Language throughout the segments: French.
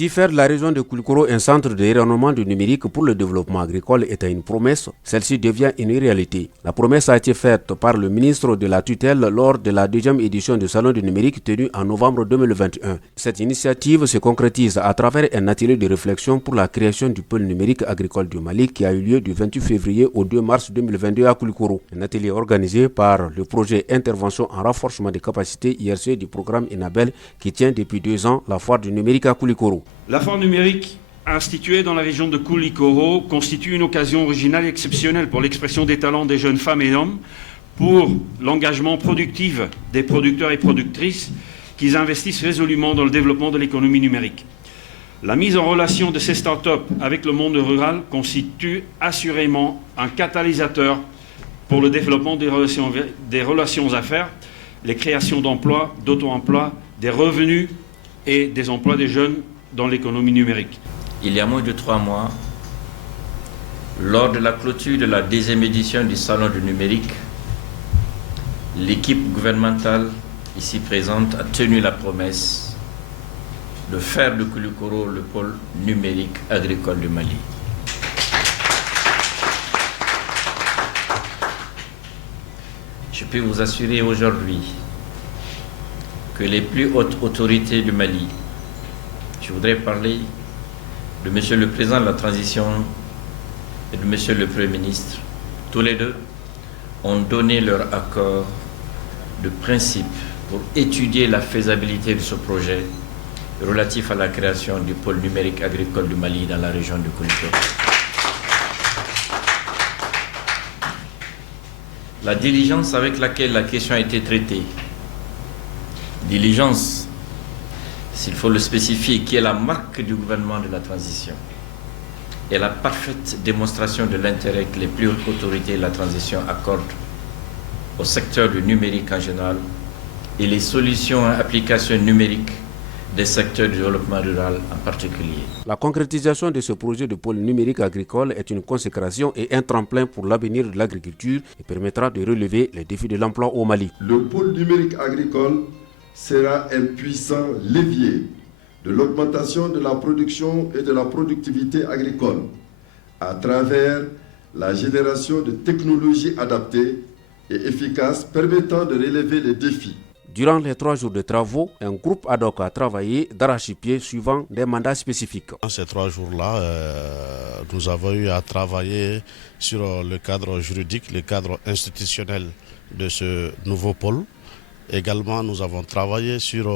Si faire de la région de Koulikoro un centre de rayonnement du numérique pour le développement agricole était une promesse, celle-ci devient une réalité. La promesse a été faite par le ministre de la tutelle lors de la deuxième édition du Salon du numérique tenu en novembre 2021. Cette initiative se concrétise à travers un atelier de réflexion pour la création du pôle numérique agricole du Mali qui a eu lieu du 28 février au 2 mars 2022 à Koulikoro. Un atelier organisé par le projet Intervention en renforcement des capacités IRC du programme INABEL qui tient depuis 2 ans la foire du numérique à Koulikoro. La foire numérique instituée dans la région de Koulikoro constitue une occasion originale et exceptionnelle pour l'expression des talents des jeunes femmes et hommes, pour l'engagement productif des producteurs et productrices qui investissent résolument dans le développement de l'économie numérique. La mise en relation de ces startups avec le monde rural constitue assurément un catalyseur pour le développement des relations affaires, les créations d'emplois, d'auto-emploi, des revenus et des emplois des jeunes dans l'économie numérique. Il y a moins de 3 mois, lors de la clôture de la 2e édition du Salon du numérique, l'équipe gouvernementale ici présente a tenu la promesse de faire de Koulikoro le pôle numérique agricole du Mali. Je peux vous assurer aujourd'hui que les plus hautes autorités du Mali, je voudrais parler de Monsieur le Président de la Transition et de Monsieur le Premier ministre. Tous les deux ont donné leur accord de principe pour étudier la faisabilité de ce projet relatif à la création du pôle numérique agricole du Mali dans la région de Koulikoro. La diligence avec laquelle la question a été traitée, diligence, s'il faut le spécifier, qui est la marque du gouvernement de la transition, est la parfaite démonstration de l'intérêt que les plus hautes autorités de la transition accordent au secteur du numérique en général et les solutions à application numérique des secteurs du développement rural en particulier. La concrétisation de ce projet de pôle numérique agricole est une consécration et un tremplin pour l'avenir de l'agriculture et permettra de relever les défis de l'emploi au Mali. Le pôle numérique agricole sera un puissant levier de l'augmentation de la production et de la productivité agricole à travers la génération de technologies adaptées et efficaces permettant de relever les défis. Durant les 3 jours de travaux, un groupe ad hoc a travaillé d'arrache-pied suivant des mandats spécifiques. Dans ces 3 jours-là, nous avons eu à travailler sur le cadre juridique, le cadre institutionnel de ce nouveau pôle. Également, nous avons travaillé sur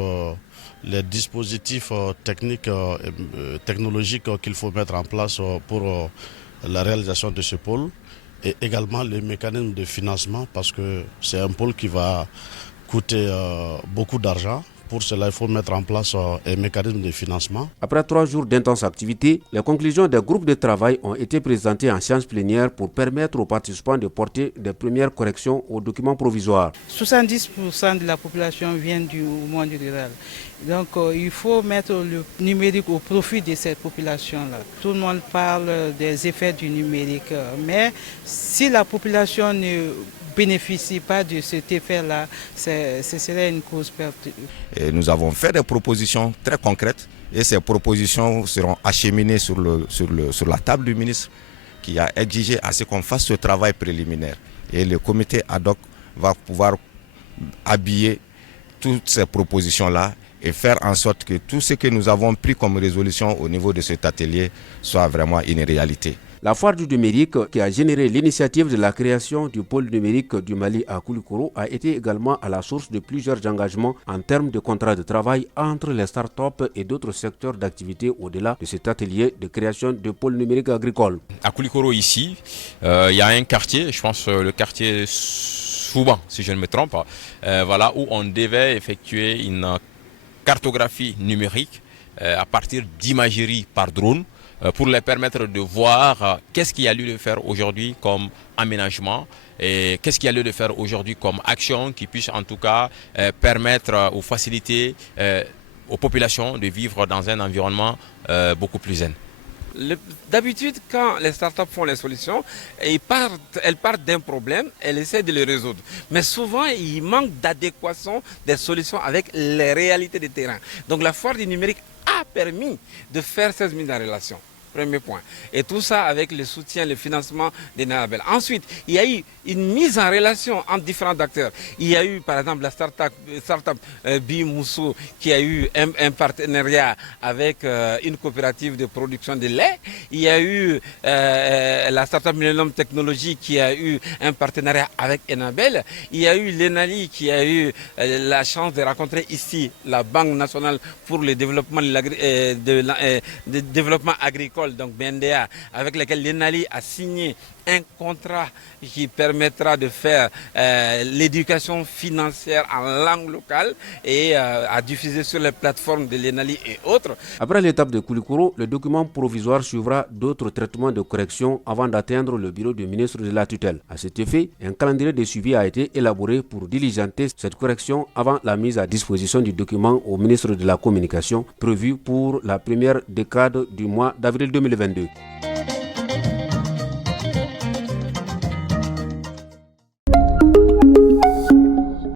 les dispositifs techniques et technologiques qu'il faut mettre en place pour la réalisation de ce pôle et également les mécanismes de financement parce que c'est un pôle qui va coûter beaucoup d'argent. Pour cela, il faut mettre en place un mécanisme de financement. Après 3 jours d'intenses activités, les conclusions des groupes de travail ont été présentées en séance plénière pour permettre aux participants de porter des premières corrections aux documents provisoires. 70% de la population vient du monde rural. Donc il faut mettre le numérique au profit de cette population-là. Tout le monde parle des effets du numérique, mais si la population ne bénéficie pas de cet effet-là, ce serait une cause perdue. Et nous avons fait des propositions très concrètes et ces propositions seront acheminées sur la table du ministre qui a exigé à ce qu'on fasse ce travail préliminaire. Et le comité ad hoc va pouvoir habiller toutes ces propositions-là et faire en sorte que tout ce que nous avons pris comme résolution au niveau de cet atelier soit vraiment une réalité. La foire du numérique qui a généré l'initiative de la création du pôle numérique du Mali à Koulikoro a été également à la source de plusieurs engagements en termes de contrats de travail entre les startups et d'autres secteurs d'activité au-delà de cet atelier de création de pôle numérique agricole. À Koulikoro ici, il y a un quartier, je pense le quartier Souban si je ne me trompe, voilà, où on devait effectuer une cartographie numérique à partir d'imagerie par drone pour les permettre de voir qu'est-ce qu'il y a lieu de faire aujourd'hui comme aménagement et qu'est-ce qu'il y a lieu de faire aujourd'hui comme action qui puisse en tout cas permettre ou faciliter aux populations de vivre dans un environnement beaucoup plus zen. D'habitude, quand les startups font les solutions, elles partent d'un problème, elles essaient de le résoudre. Mais souvent, il manque d'adéquation des solutions avec les réalités du terrain. Donc la foire du numérique a permis de faire cette mise en relation. Premier point. Et tout ça avec le soutien, le financement des Nabel. Ensuite, il y a eu une mise en relation entre différents acteurs. Il y a eu, par exemple, la start-up Bimoussou qui a eu un partenariat avec une coopérative de production de lait. Il y a eu la start-up Millennium Technology qui a eu un partenariat avec Enabel. Il y a eu l'Enali qui a eu la chance de rencontrer ici la Banque nationale pour le développement, développement agricole, donc BNDA, avec lequel l'Enali a signé un contrat qui permettra de faire l'éducation financière en langue locale et à diffuser sur les plateformes de l'Enali et autres. Après l'étape de Koulikoro, le document provisoire suivra d'autres traitements de correction avant d'atteindre le bureau du ministre de la tutelle. À cet effet, un calendrier de suivi a été élaboré pour diligenter cette correction avant la mise à disposition du document au ministre de la Communication prévu pour la première décade du mois d'avril 2022.